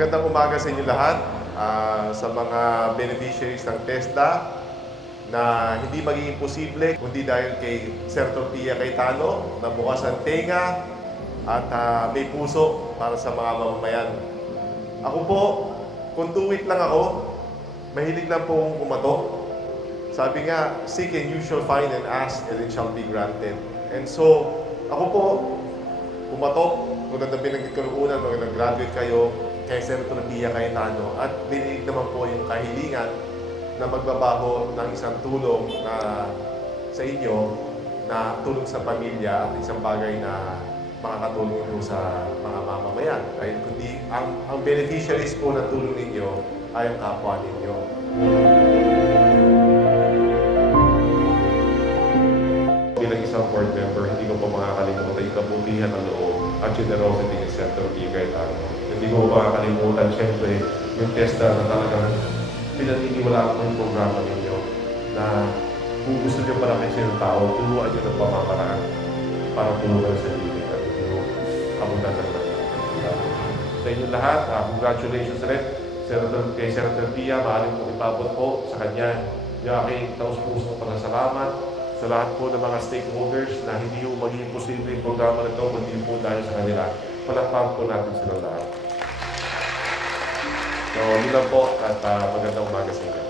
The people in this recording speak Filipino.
magandang umaga sa inyo lahat. Ah, sa mga beneficiaries ng TESDA na hindi magiging posible kundi dahil kay Senator Pia Cayetano na bukas ang tenga at ah, may puso para sa mga mamamayan. Ako po, kung week lang ako, mahilig lang po akong kumato. Sabi nga, seek and you shall find and ask and it shall be granted. And so, ako po, pumatok, kung na una, nung nag-graduate kayo, kay Senator Pia Cayetano, at dinilig naman po yung kahilingan na magbabago ng isang tulong na sa inyo na tulong sa pamilya at isang bagay na makakatulong ito sa mga mamamayan. Dahil kundi ang, ang beneficiaries po ng tulong ninyo ay ang kapwa ninyo. Bilang isang board member, hindi ko pa makakalimutan yung kabutihan ng loob at generosity ni Senator P. Cayetano. Hindi ko makakalimutan, syempre, yung testa na talagang pinaniniwalaan ko yung programa ninyo na kung gusto nyo para kayo ng tao, turuan nyo ng pamamaraan para tulungan sa sarili at hindi abutan ng. Sa inyo lahat, ah, congratulations rin Senator, kay Senator Pia, maaaring po ipabot po sa kanya yung aking taus-pusong pasasalamat sa lahat po ng mga stakeholders na hindi po magiging posible yung programa na ito, kundi po dahil sa kanila. Palakpan po natin sila lahat. So, yun lang po at uh, magandang umaga sa inyo.